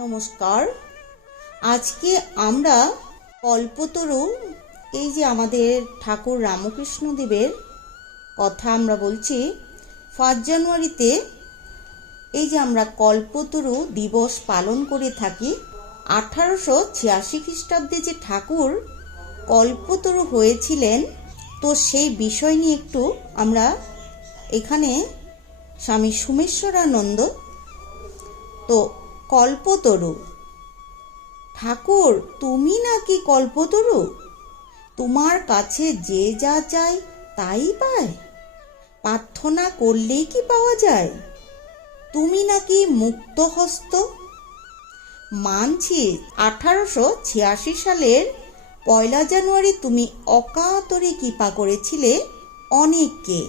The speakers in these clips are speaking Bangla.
নমস্কার। আজকে আমরা কল্পতরু, এই যে আমাদের ঠাকুর রামকৃষ্ণ দেবের কথা আমরা বলছি ফার্স্ট জানুয়ারিতে এই যে আমরা কল্পতরু দিবস পালন করে থাকি, আঠারোশো ছিয়াশি খ্রিস্টাব্দে যে ঠাকুর কল্পতরু হয়েছিলেন, তো সেই বিষয় নিয়ে একটু আমরা এখানে স্বামী সুমেশ্বরানন্দ, তো কল্পতরু। ঠাকুর, তুমি নাকি কল্পতরু? তোমার কাছে যে যা চাই তাই পায়। প্রার্থনা করলেই কি পাওয়া যায়? তুমি নাকি মুক্তহস্ত? মানছি আঠারোশো ছিয়াশি সালের পয়লা জানুয়ারি তুমি অকাতরে কৃপা করেছিলে অনেককে।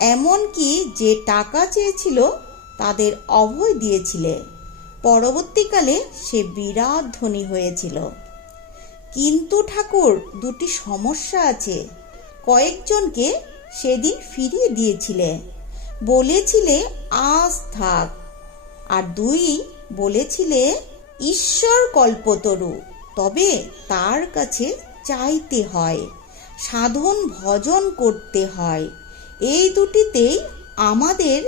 এমনকি যে টাকা চেয়েছিল তাদের অভয় দিয়েছিলে। পরবর্তীকালে সে বিরাট ধনী হয়েছিল। কিন্তু ঠাকুর, দুটি সমস্যা আছে। কয়েকজনকে সেদিন ফিরিয়ে দিয়েছিলে। বলেছিলে, আজ থাক। আর দুই বলেছিলে, ঈশ্বর কল্পতরু, তবে তার কাছে চাইতে হয়, সাধন ভজন করতে হয়। এই দুটিতেই আমাদের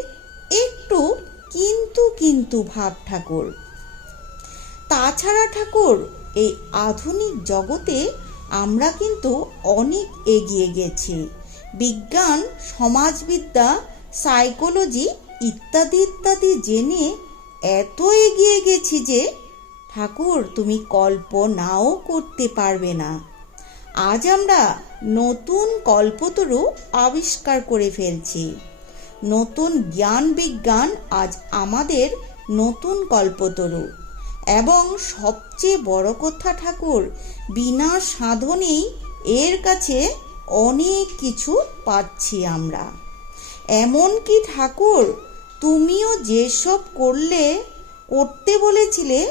একটু কিন্তু কিন্তু ভাব ঠাকুর। তাছাড়া ঠাকুর, এই আধুনিক জগতে আমরা কিন্তু অনেক এগিয়ে গেছি। বিজ্ঞান, সমাজবিদ্যা, সাইকোলজি ইত্যাদি ইত্যাদি জেনে এত এগিয়ে গেছি যে ঠাকুর, তুমি কল্পনাও করতে পারবে না। আজ আমরা নতুন কল্পতরু আবিষ্কার করে ফেলছি। নতুন জ্ঞান বিজ্ঞান আজ আমাদের নতুন কল্পতরু। এবং সবচেয়ে বড় কথা ঠাকুর, বিনা সাধনেই এর কাছে অনেক কিছু পাচ্ছি আমরা। এমন কি ঠাকুর, তুমিও যেসব করলে, করতে বলেছিলে,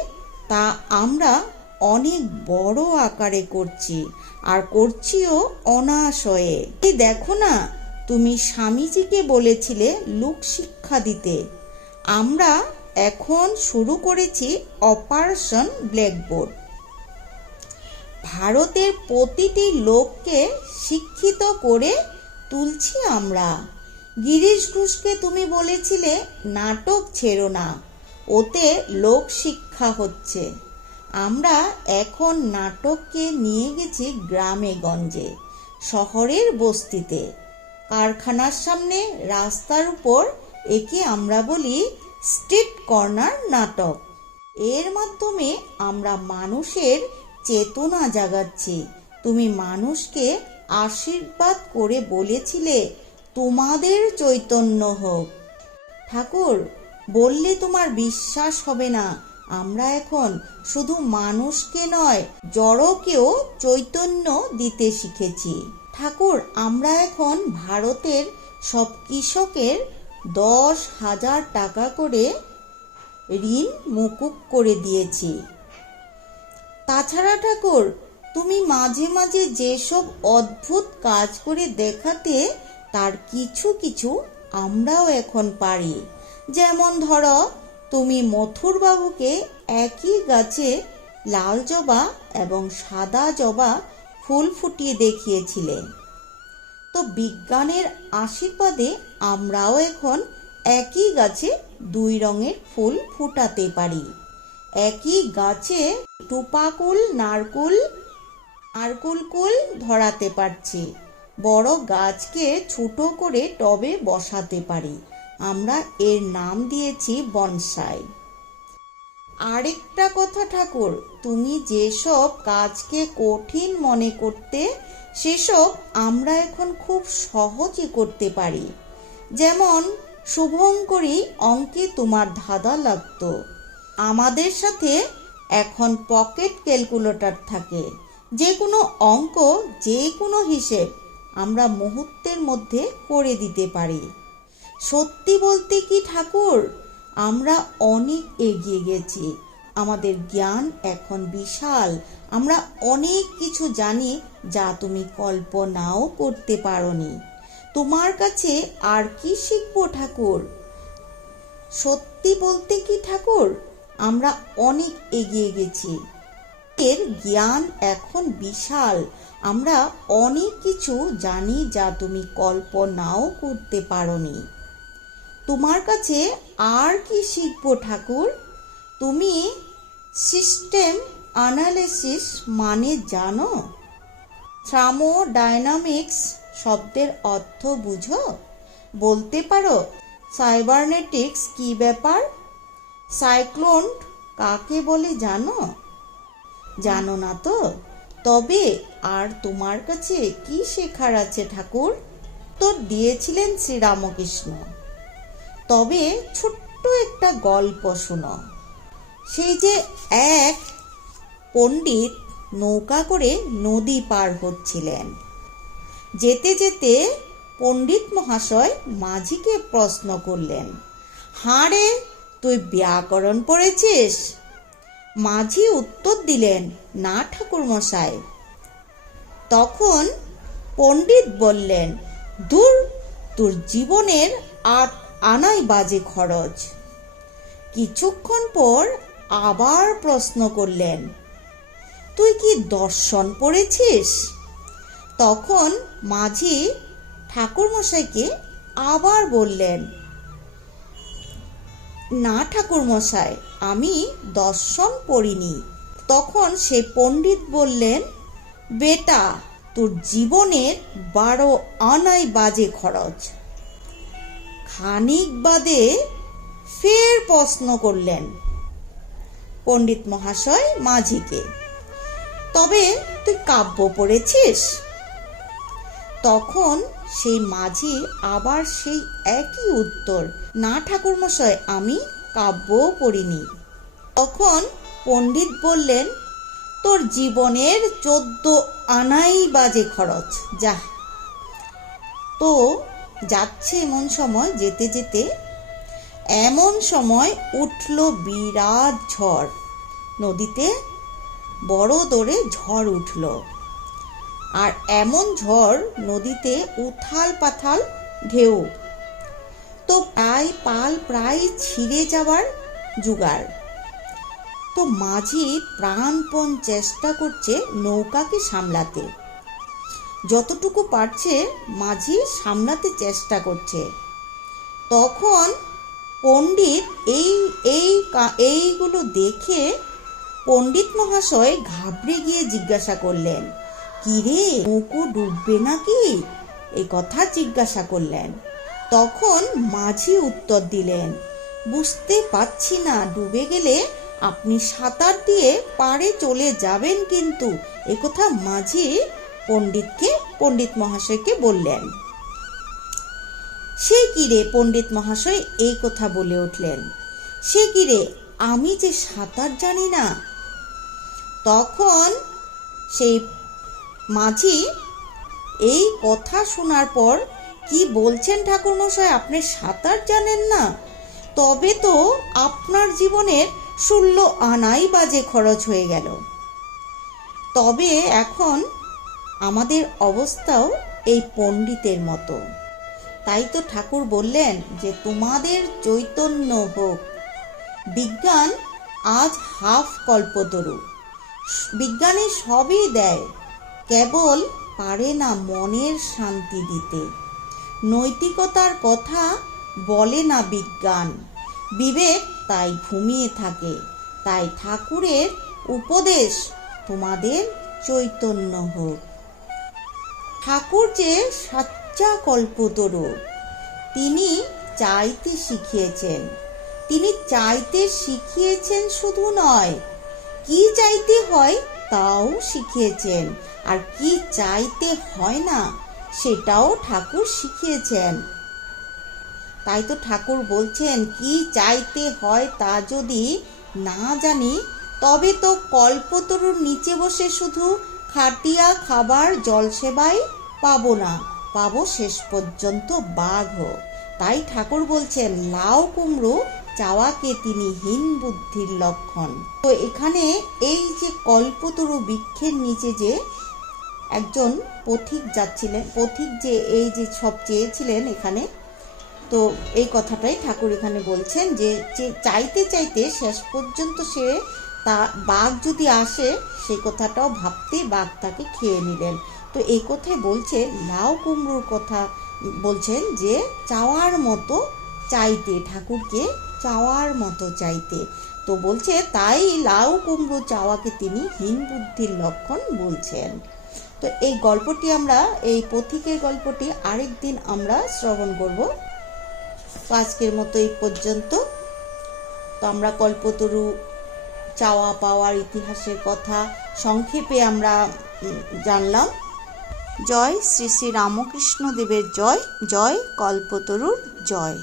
তা আমরা অনেক বড় আকারে করছি, আর করছিও অনাশয়ে। দেখো না তুমি স্বামীজিকে বলেছিলে লোক শিক্ষা দিতে। আমরা এখন শুরু করেছি অপারেশন ব্ল্যাকবোর্ড। ভারতের প্রতিটি লোককে শিক্ষিত করে তুলছি আমরা। গিরিশ ঘোষকে তুমি বলেছিলে, নাটক ছেড়ো না, ওতে লোক শিক্ষা হচ্ছে। আমরা এখন নাটককে নিয়ে গেছি গ্রামে গঞ্জে, শহরের বস্তিতে। কারখানার সামনে রাস্তার উপর একে আমরা বলি স্ট্রিট কর্নার নাটক। এর মাধ্যমে আমরা মানুষের চেতনা জাগাচ্ছি। তুমি মানুষকে আশীর্বাদ করে বলেছিলে, তোমাদের চৈতন্য হোক। ঠাকুর, বললে তোমার বিশ্বাস হবে না। আমরা এখন শুধু মানুষকে নয়, জড়কেও চৈতন্য দিতে শিখেছি। ঠাকুর, আমরা এখন ভারতের সব কৃষকের দশ হাজার টাকা করে ঋণ মুকুব করে দিয়েছি। তাছাড়া ঠাকুর, তুমি মাঝে মাঝে যেসব অদ্ভুত কাজ করে দেখাতে, তার কিছু কিছু আমরাও এখন পারি। যেমন ধরো, তুমি মথুর বাবুকে একই গাছে লাল জবা এবং সাদা জবা ফুল ফুটিয়ে দেখিয়েছিলেন। তো বিজ্ঞানের আশীর্বাদে আমরাও এখন একই গাছে দুই রঙের ফুল ফুটাতে পারি। একই গাছে টুপাকুল, নারকুল নারকুল কুল ধরাতে পারছি। বড় গাছকে ছোট করে টবে বসাতে পারি। আমরা এর নাম দিয়েছি বনসাই। আরেকটা কথা ঠাকুর, তুমি যেসব কাজকে কঠিন মনে করতে, সেসব আমরা এখন খুব সহজে করতে পারি। যেমন, শুভঙ্করী অঙ্কে তোমার ধাঁধা লাগতো। আমাদের সাথে এখন পকেট ক্যালকুলেটর থাকে। যে কোনো অঙ্ক যে কোনো হিসেব আমরা মুহূর্তের মধ্যে করে দিতে পারি। সত্যি বলতে কি ঠাকুর? আমরা অনেক এগিয়ে গেছি। আমাদের জ্ঞান এখন বিশাল। আমরা অনেক কিছু জানি যা তুমি কল্পনাও করতে পারোনি। তোমার কাছে আর কি শিখব ঠাকুর? সত্যি বলতে কি ঠাকুর? আমরা অনেক এগিয়ে গেছি। এর জ্ঞান এখন বিশাল। আমরা অনেক কিছু জানি যা তুমি কল্পনাও করতে পারোনি। তোমার কাছে আর কি শিখব ঠাকুর? তুমি সিস্টেম অ্যানালিসিস মানে জানো? থার্মোডাইনামিক্স শব্দের অর্থ বুঝো? বলতে পারো সাইবারনেটিক্স কি ব্যাপার? সাইক্লোন কাকে বলে জানো? জানো না তো? তবে আর তোমার কাছে কি শেখার আছে ঠাকুর? তো দিয়েছিলেন শ্রীরামকৃষ্ণ। তবে ছোট্ট একটা গল্প শোনো। সেই যে এক পণ্ডিত নৌকা করে নদী পার হচ্ছিলেন। যেতে যেতে পণ্ডিত মহাশয় মাঝিকে প্রশ্ন করলেন, হাঁড়ে, তুই ব্যাকরণ পড়েছিস? মাঝি উত্তর দিলেন, না ঠাকুর মশাই। তখন পণ্ডিত বললেন, দূর, তোর জীবনের আট আনাই বাজে খরচ। কিছুক্ষণ পর আবার প্রশ্ন করলেন, তুই কি দর্শন পড়েছিস? তখন মাঝি ঠাকুরমশাইকে আবার বললেন, না ঠাকুরমশাই, আমি দর্শন পড়িনি। তখন সে পণ্ডিত বললেন, বেটা, তোর জীবনের বারো আনাই বাজে খরচ। খানিক বাদে ফের প্রশ্ন করলেন পণ্ডিত মহাশয় মাঝিকে, তবে তুই কাব্য পড়েছিস? তখন সেই মাঝি আবার সেই একই উত্তর, না ঠাকুরমশাই আমি কাব্যও পড়িনি। তখন পণ্ডিত বললেন, তোর জীবনের চোদ্দ আনাই বাজে খরচ, যা। তো যাচ্ছে এমন সময়, যেতে যেতে এমন সময় উঠল বিরাট ঝড়। নদীতে বড় দরে ঝড় উঠল। আর এমন ঝড় নদীতে উথাল পাথাল ঢেউ। তো প্রায় পাল প্রায় ছিঁড়ে যাওয়ার জুগার তো মাঝি প্রাণপণ চেষ্টা করছে নৌকাকে সামলাতে। যতটুকু পারছে মাঝি সামলাতে চেষ্টা করছে। তখন পণ্ডিত এই এই এইগুলো দেখে পণ্ডিত মহাশয় ঘাবড়ে গিয়ে জিজ্ঞাসা করলেন, কিরে নৌকো ডুববে নাকি? এই কথা জিজ্ঞাসা করলেন। তখন মাঝি উত্তর দিলেন, বুঝতে পারছি না, ডুবে গেলে আপনি সাঁতার দিয়ে পাড়ে চলে যাবেন কিন্তু। একথা মাঝি পণ্ডিতকে, পণ্ডিত মহাশয়কে বললেন। সে কিরে পণ্ডিত মহাশয় এই কথা বলে উঠলেন? সে কিরে আমি যে সাঁতার জানি না? তখন সেই মাঝি এই কথা শোনার পর কি বলছেন ঠাকুরমশাই, আপনি সাঁতার জানেন না? তবে তো আপনার জীবনের ষোলো আনাই বাজে খরচ হয়ে গেল। তবে এখন আমাদের অবস্থাও এই পণ্ডিতের মতো। তাই তো ঠাকুর বললেন যে, তোমাদের চৈতন্য হোক। বিজ্ঞান আজ হাফ কল্পতরু। বিজ্ঞানী সবই দেয়, কেবল পারে না মনের শান্তি দিতে। নৈতিকতার কথা বলে না বিজ্ঞান। বিবেক তাই ঘুমিয়ে থাকে। তাই ঠাকুরের উপদেশ তোমাদের চৈতন্য হোক। ঠাকুর যে সাচ্চা কল্পতরু তিনি চাইতে শিখিয়েছেন। তিনি চাইতে শিখিয়েছেন শুধু নয়, কি চাইতে হয় তাও শিখিয়েছেন, আর কি চাইতে হয় না সেটাও ঠাকুর শিখিয়েছেন। তাই তো ঠাকুর বলছেন, কি চাইতে হয় তা যদি না জানি, তবে তো কল্পতরুর নিচে বসে শুধু খাটিয়া খাবার জল সেবাই পাবো না। পাবো শেষ পর্যন্ত বাঘ। তাই ঠাকুর বলছেন লাউ কুমড়ো, চাওয়াকে তিনি হীন বুদ্ধির লক্ষণ। তো এখানে এই যে কল্পতরু বৃক্ষের নিচে যে একজন পথিক যাচ্ছিলেন, পথিক যে এই যে সব চেয়েছিলেন এখানে, তো এই কথাটাই ঠাকুর এখানে বলছেন যে চাইতে চাইতে শেষ পর্যন্ত সে তা বাঘ যদি আসে, সেই কথাটাও ভাবতে বাঘ তাকে খেয়ে নিলেন। তো এই কথাই বলছে লাউ কুমড়োর কথা। বলছেন যে, চাওয়ার মতো চাইতে, ঠাকুরকে চাওয়ার মতো চাইতে। তো বলছে, তাই লাউ কুমড়ো চাওয়াকে তিনি হীন বুদ্ধির লক্ষণ বলছেন। তো এই গল্পটি আমরা, এই পথিকের গল্পটি আরেক দিন আমরা শ্রবণ করব। তো আজকের মতো এই পর্যন্ত। তো আমরা কল্পতরু চাওয়া পাওয়ার ইতিহাসের কথা সংক্ষেপে আমরা জানলাম। জয় শ্রী শ্রী রামকৃষ্ণ দেবের জয় জয় কল্পতরুর জয়।